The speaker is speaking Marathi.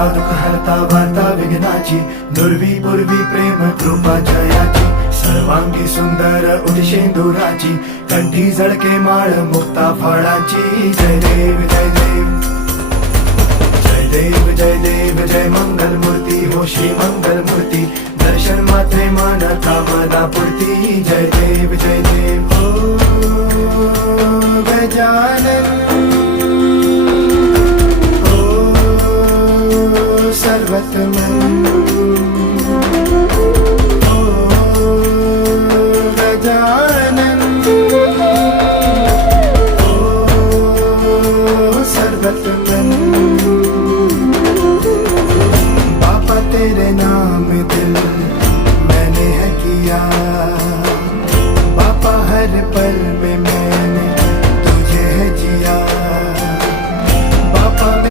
हरता दुःख हरता वार्ता विघ्नाची, दुर्वी पूर्वी प्रेम कृपा जयाची, सर्वांगी सुंदर उदिशेंदुराची, कंठी झळके माळ मुक्ता फळाची. जय देव जय देव जय देव जय देव जय मंगल मूर्ती हो श्री मंगल मूर्ती, दर्शन मात्रे मन कामना पूर्ती. जय देव जय देव हो गजानन हो सर्वतमन हो गजानन हो सर्वतमन. तेरे नाम